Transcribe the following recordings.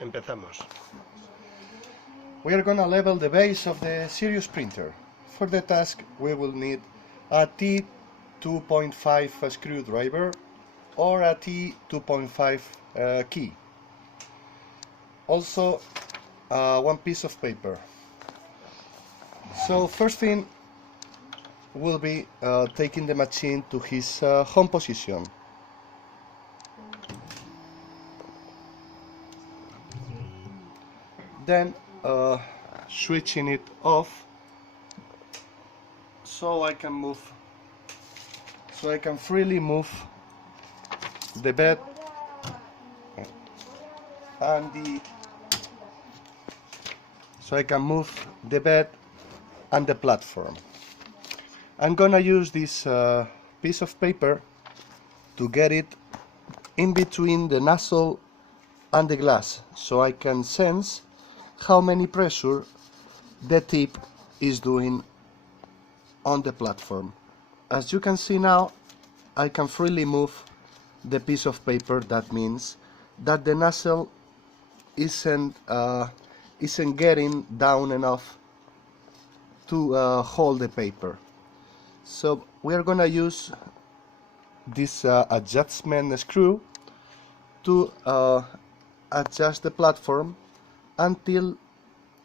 Empezamos. We are going to level the base of the SIRIUS printer. For the task we will need a T2.5 screwdriver or a T2.5 key. Also one piece of paper. So first thing will be taking the machine to his home position. Then switching it off so I can freely move the bed and the platform. I'm gonna use this piece of paper to get it in between the nozzle and the glass, so I can sense how many pressure the tip is doing on the platform. As you can see now, I can freely move the piece of paper. That means that the nozzle isn't getting down enough to hold the paper. So we are gonna use this adjustment screw to adjust the platform until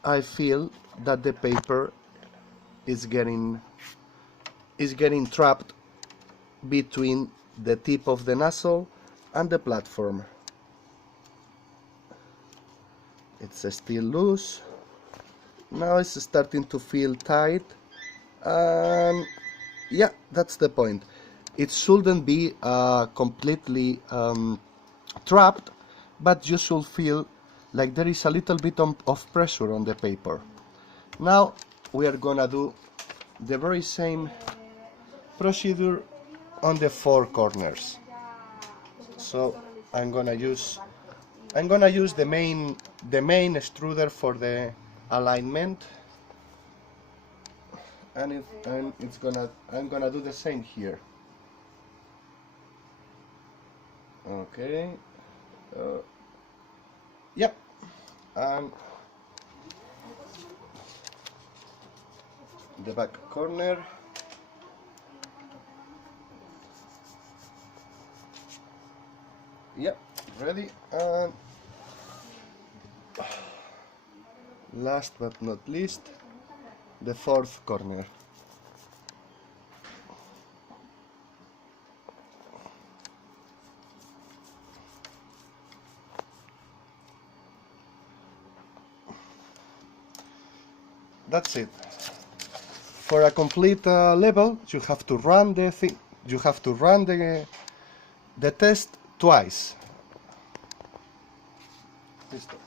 I feel that the paper is getting trapped between the tip of the nozzle and the platform. It's still loose. Now it's starting to feel tight, and yeah, that's the point. It shouldn't be completely trapped, but you should feel like there is a little bit of pressure on the paper. Now we are gonna do the very same procedure on the four corners. So I'm gonna use the main extruder for the alignment, and I'm gonna do the same here. Okay. Yep. And the back corner. Yep, ready. And last but not least, the fourth corner. That's it. For a complete level, you have to run the thing. You have to run the test twice. Listo.